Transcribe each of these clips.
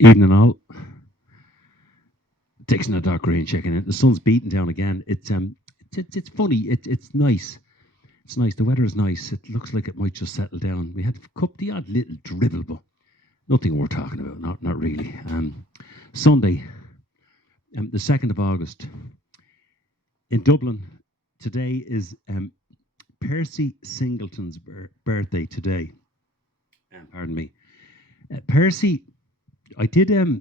Evening all. Dixon and Doc Green checking in. The sun's beating down again. It's funny. It's nice. It's nice. The weather is nice. It looks like it might just settle down. We had the odd little dribble, but nothing we're talking about. Not really. Sunday, the 2nd of August in Dublin. Today is Percy Singleton's birthday. Today, pardon me, Percy. I did a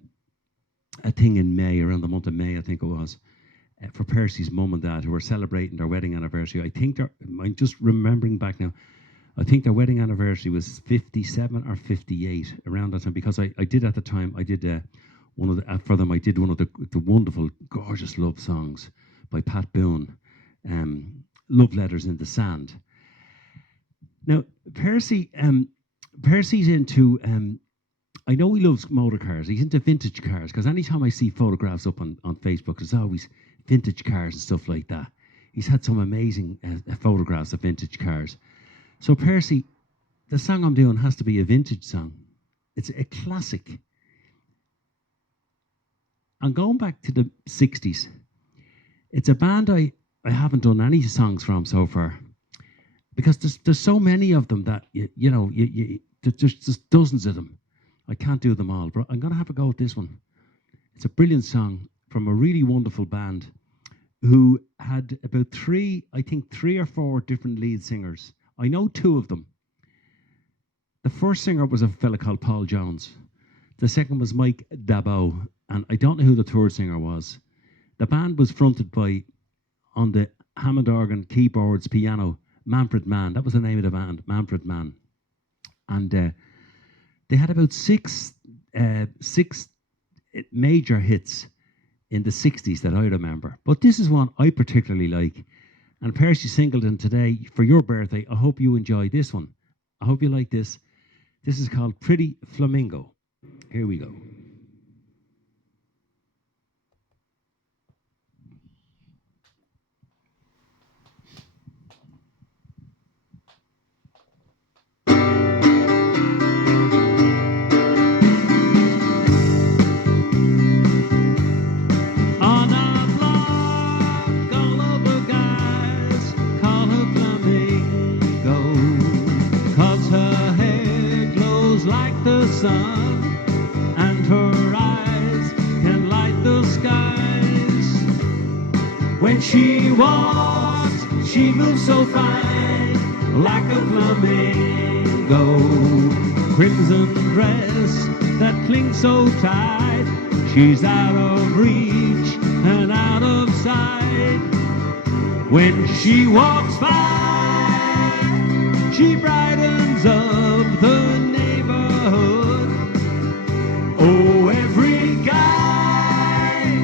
thing in May, around the month of May, I think it was, for Percy's mum and dad who were celebrating their wedding anniversary. I'm just remembering back now, I think their wedding anniversary was 57 or 58, around that time, because I did at the time, I did one of the, for them, I did one of the wonderful, gorgeous love songs by Pat Boone, Love Letters in the Sand. Now, Percy's into I know he loves motor cars. He's into vintage cars because anytime I see photographs up on Facebook, there's always vintage cars and stuff like that. He's had some amazing photographs of vintage cars. So, Percy, the song I'm doing has to be a vintage song. It's a classic. I'm going back to the 60s. It's a band I haven't done any songs from so far because there's so many of them that, there's just dozens of them. I can't do them all, but I'm going to have a go at this one. It's a brilliant song from a really wonderful band who had about three or four different lead singers. I know two of them. The first singer was a fella called Paul Jones. The second was Mike Dabo, and I don't know who the third singer was. The band was fronted by, on the Hammond organ, keyboards, piano, Manfred Mann. That was the name of the band, Manfred Mann. And they had about six major hits in the 60s that I remember. But this is one I particularly like. And Percy Singleton, today, for your birthday, I hope you enjoy this one. I hope you like this. This is called Pretty Flamingo. Here we go. Sun, and her eyes can light the skies. When she walks, she moves so fine, like a flamingo. Crimson dress that clings so tight, she's out of reach and out of sight. When she walks by, she brightens up the neighborhood. Oh, every guy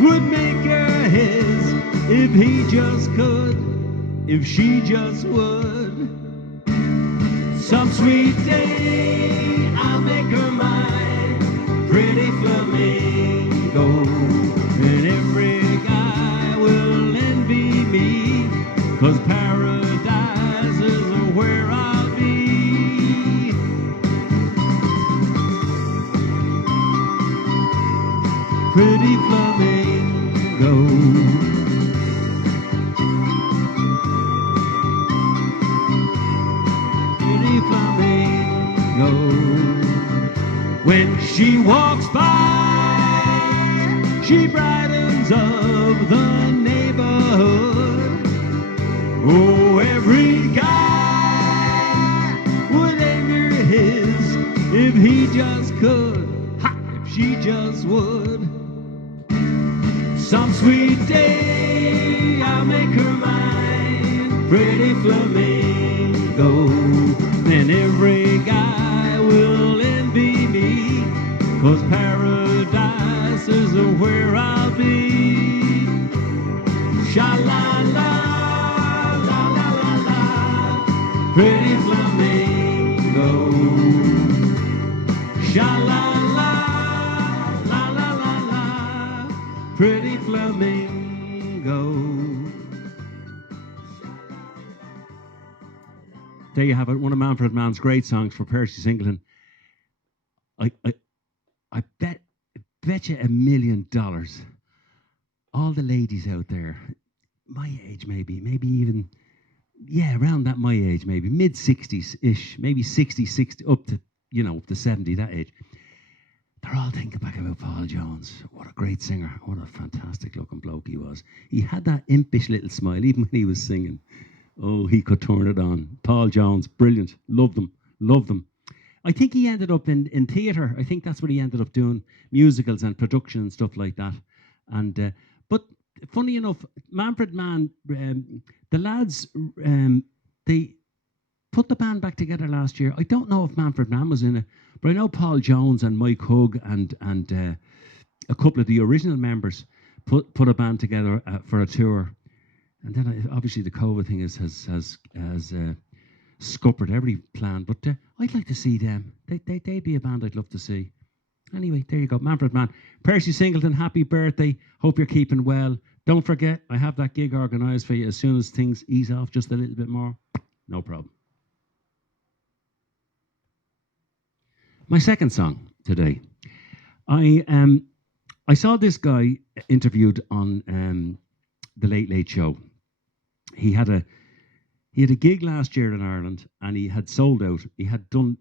would make her his if he just could, if she just would. Some sweet day I'll make her mine, pretty flamingo. And every guy will envy me, 'cause paradise is where I'll be. Pretty flamingo. Pretty flamingo. When she walks by, she brightens up the neighborhood. Oh, every guy would envy his if he just could, if she just would. Some sweet day I'll make her mine, pretty flamingo. Then every guy will envy me, 'cause paradise is where I'll be. Sha-la-la, la-la-la-la, pretty flamingo. Sha-la-la, la-la-la-la, pretty flamingo. There you have it, one of Manfred Mann's great songs for Percy Singleton. I I bet you $1 million. All the ladies out there, my age maybe even, yeah, around that my age, maybe mid-60s ish, maybe 60 up to, up to 70, that age. They're all thinking back about Paul Jones. What a great singer. What a fantastic looking bloke he was. He had that impish little smile, even when he was singing. Oh, he could turn it on. Paul Jones, brilliant. Loved them. Loved them. I think he ended up in theatre. I think that's what he ended up doing, musicals and production and stuff like that. And but funny enough, Manfred Mann, the lads, they put the band back together last year. I don't know if Manfred Mann was in it, but I know Paul Jones and Mike Hugg and a couple of the original members put a band together for a tour. And then obviously the COVID thing has scuppered every plan. But I'd like to see them. They'd be a band I'd love to see. Anyway, there you go, Manfred Mann. Percy Singleton, happy birthday. Hope you're keeping well. Don't forget, I have that gig organised for you as soon as things ease off just a little bit more. No problem. My second song today. I saw this guy interviewed on the Late Late Show. He had a gig last year in Ireland, and he had sold out. He had done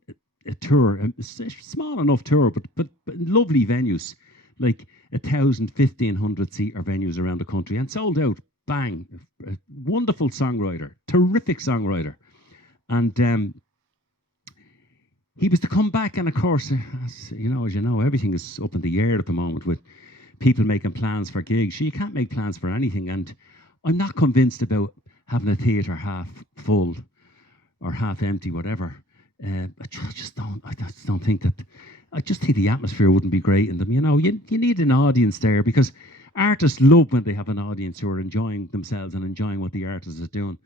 a tour, a small enough tour, but lovely venues, like 1,000, 1,500 seater venues around the country, and sold out. Bang! A wonderful songwriter, terrific songwriter, and he was to come back. And of course, as you know, everything is up in the air at the moment with people making plans for gigs. You can't make plans for anything, and I'm not convinced about having a theatre half full or half empty, whatever. I just don't think that. I just think the atmosphere wouldn't be great in them. You need an audience there, because artists love when they have an audience who are enjoying themselves and enjoying what the artist is doing.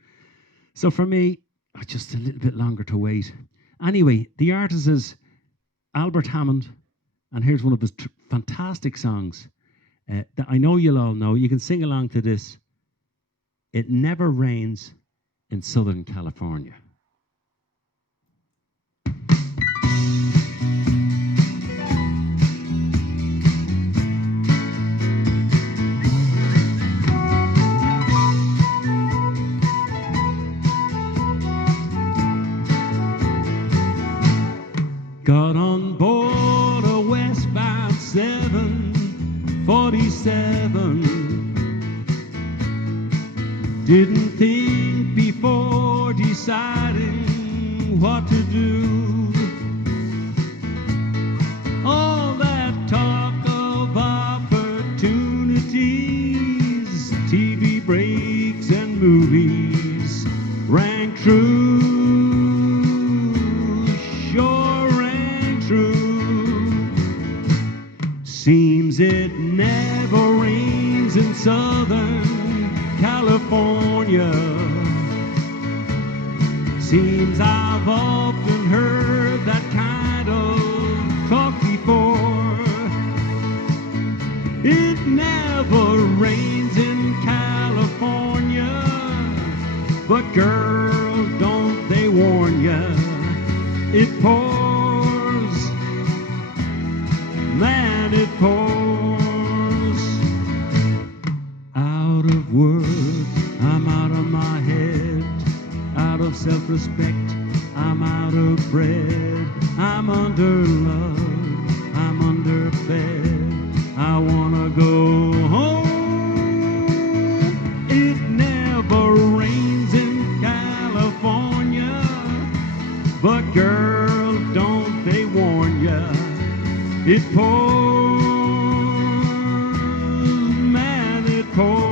So for me, just a little bit longer to wait. Anyway, the artist is Albert Hammond, and here's one of his fantastic songs that I know you'll all know. You can sing along to this. It Never Rains in Southern California. Got on board a westbound 747. Didn't think before deciding what to do. All that talk of opportunities, TV breaks and movies rang true. Sure rang true. Seems it never rains in Southern California. Seems I've often heard that kind of talk before. It never rains in California, but girl, don't they warn ya, it pours, man, it pours. Out of word, I'm out of my head. Out of self-respect, I'm out of bread. I'm under love, I'm under fed. I wanna go home. It never rains in California, but girl, don't they warn ya, it pours, man, it pours.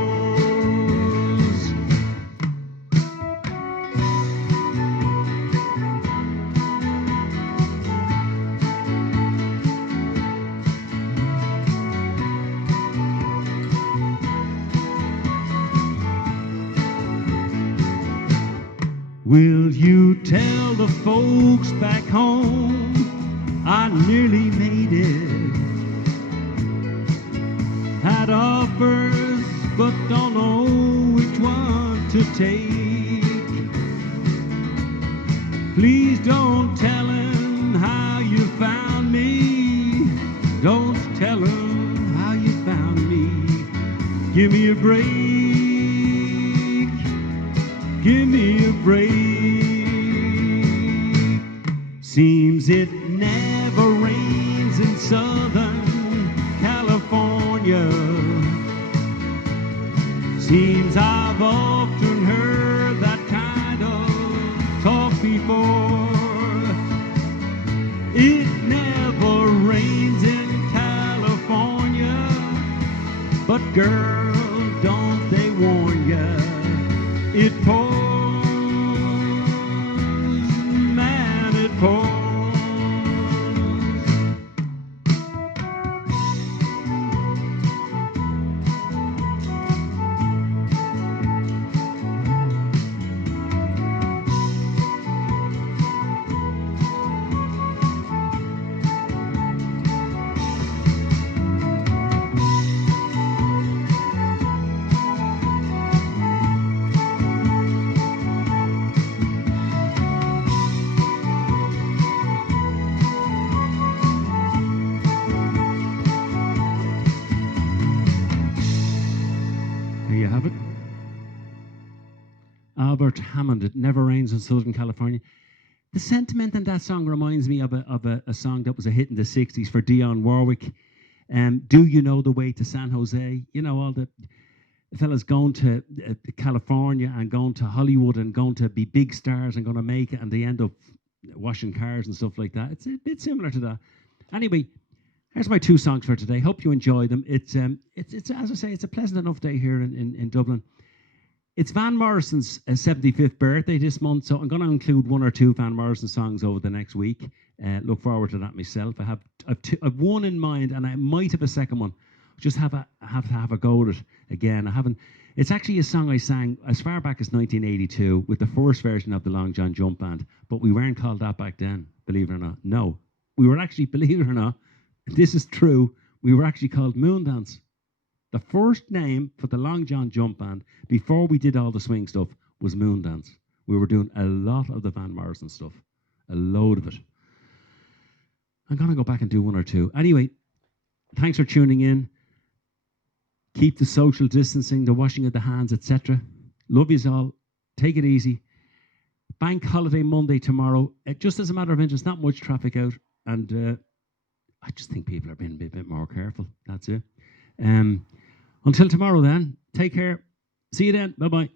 Will you tell the folks back home I nearly made it? Had offers, but don't know which one to take. Please don't tell him how you found me. Give me a break, give me a break. Seems it never rains in Southern California. Seems I've often heard that kind of talk before. It never rains in California, but girl, don't they warn ya? It pours, man, it pours. There you have it. Albert Hammond, It Never Rains in Southern California. The sentiment in that song reminds me of a song that was a hit in the 60s for Dionne Warwick. Do You Know the Way to San Jose? You know, all the fellas going to California and going to Hollywood and going to be big stars and going to make it, and they end up washing cars and stuff like that. It's a bit similar to that. Anyway, here's my two songs for today. Hope you enjoy them. It's as I say, it's a pleasant enough day here in Dublin. It's Van Morrison's 75th birthday this month, so I'm going to include one or two Van Morrison songs over the next week. Look forward to that myself. I've one in mind, and I might have a second one. Just have to have a go at it again. I haven't. It's actually a song I sang as far back as 1982 with the first version of the Long John Jump Band, but we weren't called that back then. Believe it or not, no, we were actually. Believe it or not, this is true. We were actually called Moondance. The first name for the Long John Jump Band before we did all the swing stuff was Moondance. We were doing a lot of the Van Morrison stuff, a load of it. I'm going to go back and do one or two. Anyway, thanks for tuning in. Keep the social distancing, the washing of the hands, etc. Love yous all. Take it easy. Bank holiday Monday tomorrow. Just as a matter of interest, not much traffic out. And I just think people are being a bit more careful. That's it. Until tomorrow then, take care. See you then. Bye-bye.